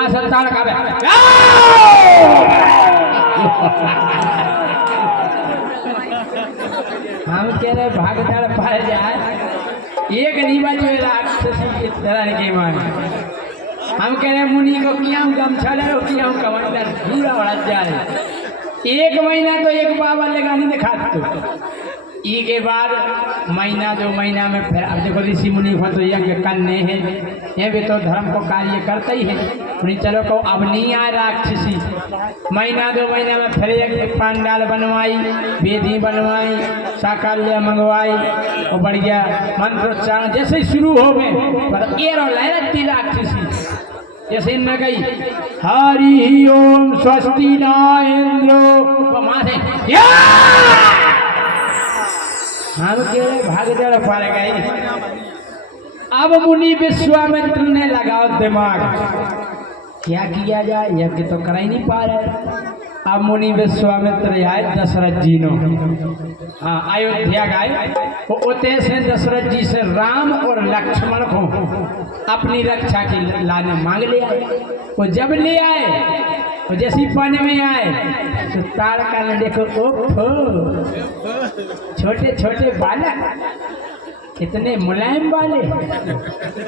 वहां से ताड़का हम कह रहे भागदार पाए जाए एक नहीं बजे राक्षसी की तरह के माने हम कह रहे मुनि को किया गमछा ले किया कमंडर पूरा बढ़ जाए। एक महीना तो एक बाबा लगानी दिखा तो ई के बाद महीना 2 महीना में फिर अब देखो ऋषि मुनि हो तो यज्ञ करने हैं ये भी तो धर्म को कार्य करते ही है। मुनि चलो को अब नहीं आए राक्षसी महीना 2 महीना में फिर एक पंडाल बनवाई वेदी बनवाई साकल्य मंगवाई और बढ़ गया मंत्रोच्चारण जैसे ही शुरू हो गए पर एरो लहरती राक्षसी जैसे न गई हरि ओम स्वस्ति न इंद्रो माथे हम के भागदड़ पड़ गए। अब मुनि विश्वामित्र ने लगाओ दिमाग क्या किया जाए यज्ञ तो कर ही नहीं पा रहे। अब मुनि विश्वामित्र आए दशरथ जी नो हाँ अयोध्या गए वो उते से दशरथ जी से राम और लक्ष्मण को अपनी रक्षा की लाने मांग ले आए। वो जब ले आए वो जैसी पानी में आए तो ताड़का ने देखो ओहो छोटे छोटे बालक इतने मुलायम वाले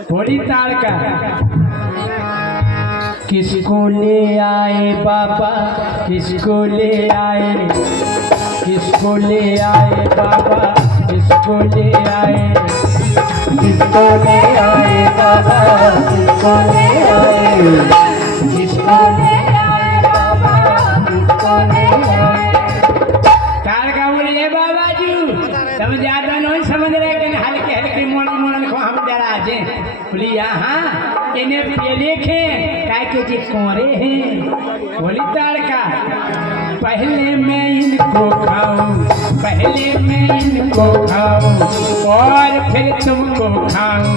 थोड़ी ताड़का किसको ले आए बाबा किसको ले आए किसको ले आए बाबा किसको ले आए किसको ले आए बाबा किसको ले आए किसको ले आए बाबा किसको ले आए। ताड़का बोले बाबा जी समझ आता नहीं समझ रहे कि हल्के हल्के मोड़ को हम डरा जे बोली यहाँ इन्हें पेले खे काय के जी कोरे हैं। बोली ताड़का पहले मैं इनको खाऊं पहले मैं इनको खाऊं और फिर तुमको खाऊं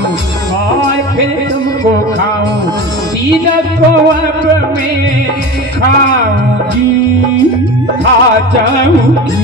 और फिर तुमको खाऊं तीनों को अब मैं खाऊंगी खा जाऊंगी।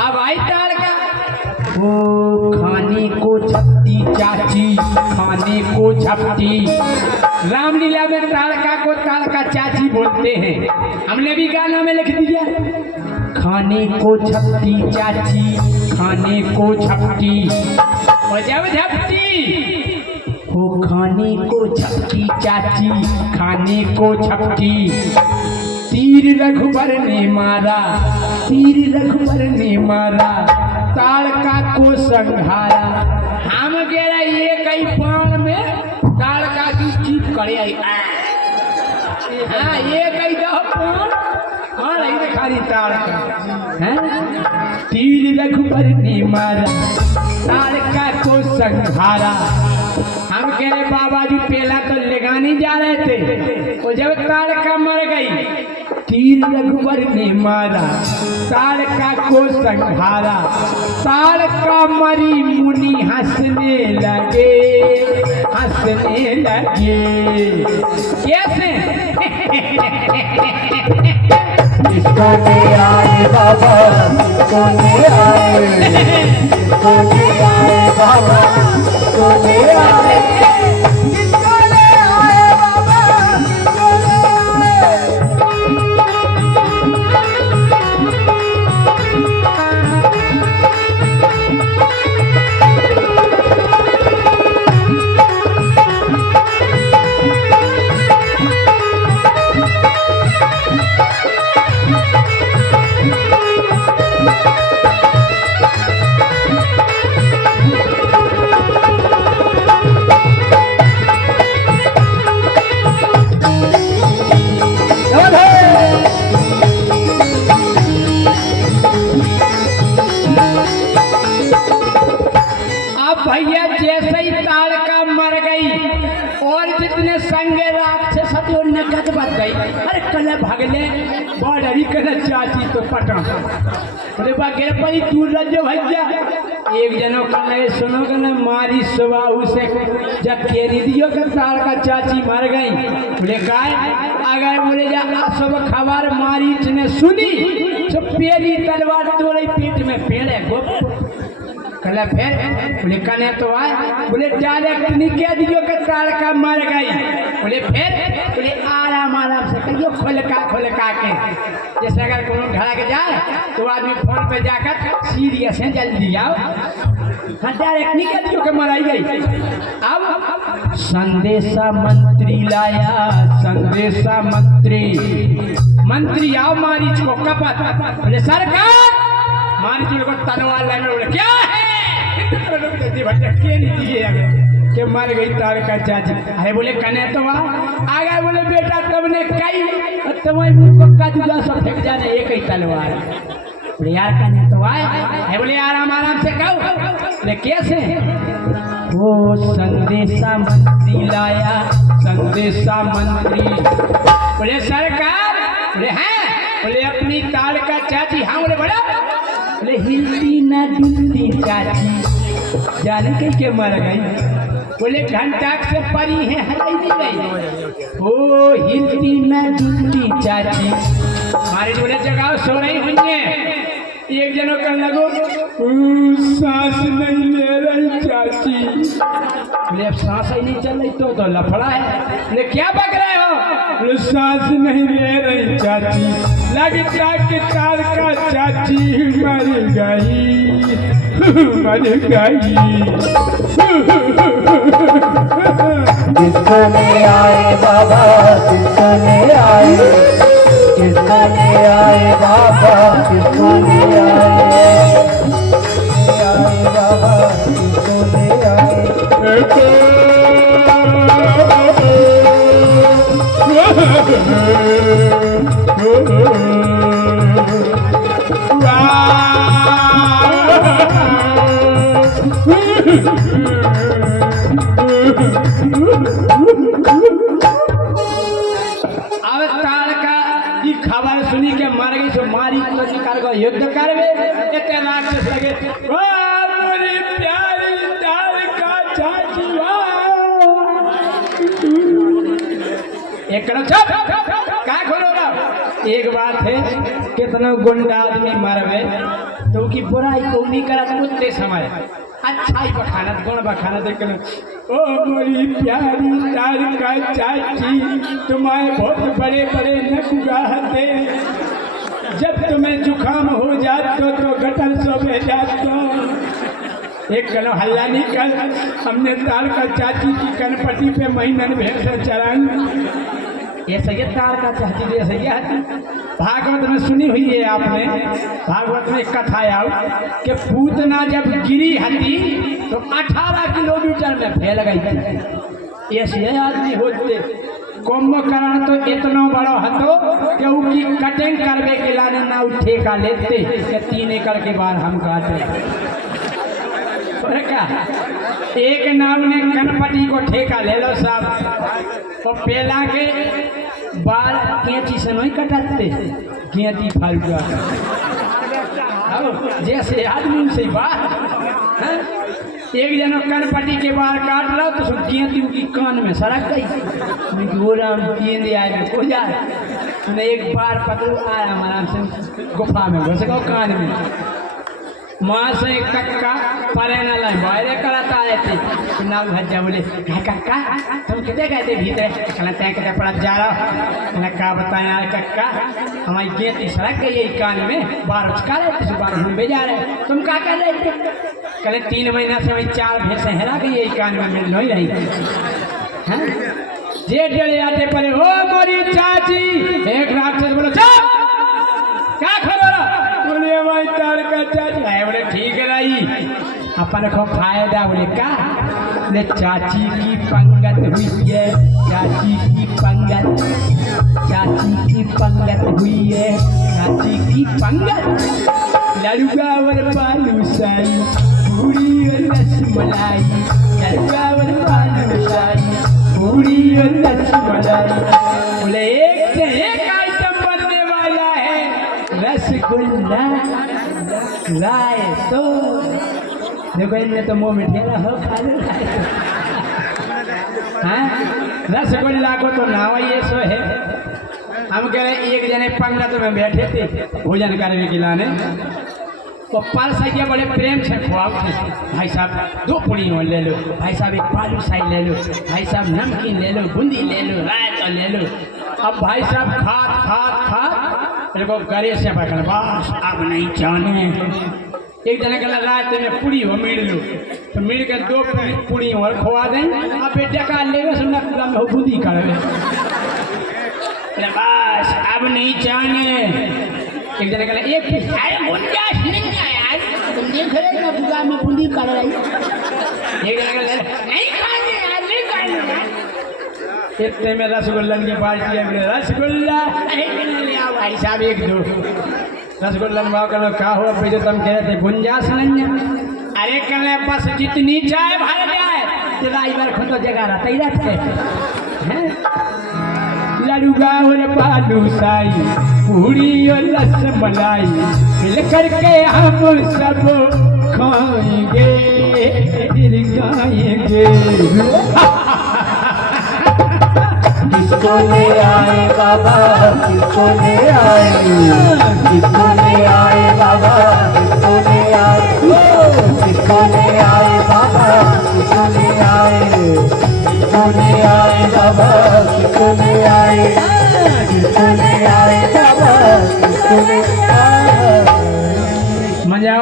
अब आई ताड़का वो खाने को झपटी चाची खाने को झपटी रामलीला में ताड़का को ताड़का चाची बोलते हैं। हमने भी गाना में लिख दिया खाने को झपटी चाची खाने को झपटी और जब झपटी वो खाने को झपटी चाची खाने को झपटी तीर रघुबर ने मारा तीर रघुबर ने मारा ताड़का को संघारा। हम कह रहे ये कई पान में ताड़का की चीप करे आई हाँ ये कई दो पान हाँ रही खाली ताड़का तीर रघुबर ने मारा ताड़का को संघारा। हम कह रहे बाबा जी पहला तो लेगानी जा रहे थे और जब ताड़का मर गई तीर रघुबर ने मारा ताड़का को संघारा। ताड़का मरी मुनि हंसने लगे कैसे किसको ले आए बाबा किसको ले आए किसको ले आए बाबा किसको ले आए किसको ले आए बाबा किसको ले भगले बॉर्डरी करे चाची तो पटना अरे बागे परी तू रज भैया एक जनो कहे सुनो कि ना मारी सुबह उसे जब केरी दियो के तार का चाची मर गई बोले काय अगर बोले जा सब खबर मारी ने सुनी तो पेरी तलवार तोड़े पीठ में पेड़े गोप कल फिर बोले कने तो आए बोले डायरेक्ट निके दियो के तार का मर गई बोले फिर बोले आराम आराम से कहियो खोलका के जैसे अगर कोनो घड़ा के जाए तो आदमी फोन पे जाकर सीरियस है जल्दी आओ हाँ डायरेक्ट निकल दियो के मराई गई। अब संदेशा मंत्री लाया संदेशा मंत्री आओ मारीच को कपत बोले सरकार मारीच को तलवार लाने बोले क्या है के मर गई तार का चाची अरे बोले कने तो आगे बोले बेटा तुमने कई तुम्हारे मुंह को काजूगा सब फेंक जाने एक ही तलवार बोले यार कने तो आए बोले आराम से कहो बोले कैसे वो संदेशा मंत्री लाया संदेशा मंत्री बोले सरकार बोले हैं बोले अपनी तार का चाची हाँ बोले बड़ा बोले हिलती ना डुलती चाची जाने के मर गई बोले घंटा से परी है हलाई नहीं गई ओ हिलती ना डुलती चाची हमारे बोले जगह सो रही हुई है एक जनों कर लगो सांस नहीं ले रही चाची बोले अब सांस ही नहीं चल रही तो लफड़ा है बोले क्या बक रहे हो बोले सांस नहीं ले रही चाची लगता कि तार का चाची मर गई किसको ले आए बाबा किसको ले आए बाबा किसको ले आए बाबा किसको ले आए खबर सुनी के मर गई तो मारी कर युद्ध करवे इतने राक्षस लगे मेरी प्यारी तार का चाची एक क्या खोलोगा एक बात है कितना गुंडा आदमी मरवे तो की बुराई को नहीं करा उतने समय अच्छा ही बखानत गुण बखानत देख ओ मेरी प्यारी तार का चाची तुम्हारे बहुत बड़े बड़े नखुगाहते जब तुम्हें जुकाम हो जाते तो गटल सो बह जाते एक गलो हल्ला नहीं कर हमने तार का चाची की कनपट्टी पे महीनन भेड़ से चराई ये सही तार का चाची दे सही है भागवत में सुनी हुई है आपने भागवत में कथा आओ कि पूतना जब गिरी हती तो 18 किलोमीटर में फैल गई थी ऐसे आदमी होते कुंभकर्ण तो इतना बड़ा हतो कि उसकी कटिंग करवे के लाने ना उठे का लेते कि 3 एकड़ के बाद हम काटे क्या एक नाव ने कनपट्टी को ठेका ले लो साहब और पेला के बाल कैंची से नहीं कटाते गेंदी फालूगा जैसे आदमी से बात एक जनो कनपट्टी के बाल काट लो तो गेंदी की कान में सड़क गई गेंदे आए में खो जाए तुमने एक बार पकड़ो आराम से गुफा में घुस गो कान में माँ से कक्का परे न ला बाहर कराता आए थे ना भज्जा बोले कक्का तुम कितने गए थे भीतर कहना तय कहते पड़ा जा रहा मैंने कहा बताया यार कक्का हमारी गेंद सड़क गई है कान में बार उचका रहे थे बार हम जा रहे तुम क्या कर रहे थे कहले 3 महीना से वही 4 भैंसें हेरा गई है कान में मिल नहीं रही थी जे डेढ़े आते परे ओ मोरी चाची एक राक्षस बोलो क्या खबर बोले भाई तार का चाची है बोले ठीक रही अपन को फायदा बोले का बोले चाची की पंगत हुई है चाची की पंगत हुई है चाची की पंगत लड़ुआ और बालूशाही पूरी और रसमलाई लड़ुआ और बालूशाही पूरी और रसमलाई बोले एक से एक आइटम तो देखो इनने तो मुंह में ठेला हो खा लो हाँ रसगुल्ला को तो नाव ये सो है। हम कह रहे एक जने पंगत में बैठे थे भोजन करने के लाने तो पाल साइकिया बड़े प्रेम से खुआते भाई साहब 2 पूड़ी और ले लो, भाई साहब 1 बालू साई ले लो, भाई साहब नमकीन ले लो, बूंदी ले लो, रायता ले लो। अब भाई साहब खात मेरे को गरे से पकड़ बस अब नहीं जाने। एक जने कहला रात में पूड़ी हो मिल लो तो मिल कर 2 पूड़ी और खुआ दें। अब बेटा का ले सुनना पूरा में बूंदी कर बस अब नहीं जाने। एक जने कहला एक पीस आए गुंजाइश नहीं है यार, तुम देख रहे ना पूरा में बूंदी कर रही। एक जने कहला नहीं खाने यार, नहीं खाने। इतने में रसगुल्ला के पार्टी है, रसगुल्ला भाई साहब 1-2 रसगुल्ला करो का हुआ पे जो तुम कह रहे थे गुंजाइश नहीं है। अरे कहले बस जितनी चाय भर जाए ड्राइवर खुद तो जगह रहता ही रहते हैं। लालू गावल बालू साई पूरी और रसमलाई मिल करके हम सब खाएंगे गाएंगे। किसको ले आए बाबा, किसको ले आए, किसको ले आए बाबा, किसको ले आए, किसको ले आए बाबा, किसको ले आए, किसको ले आए बाबा, किसको ले आए, किसको ले आए बाबा, किसको ले आए। मजा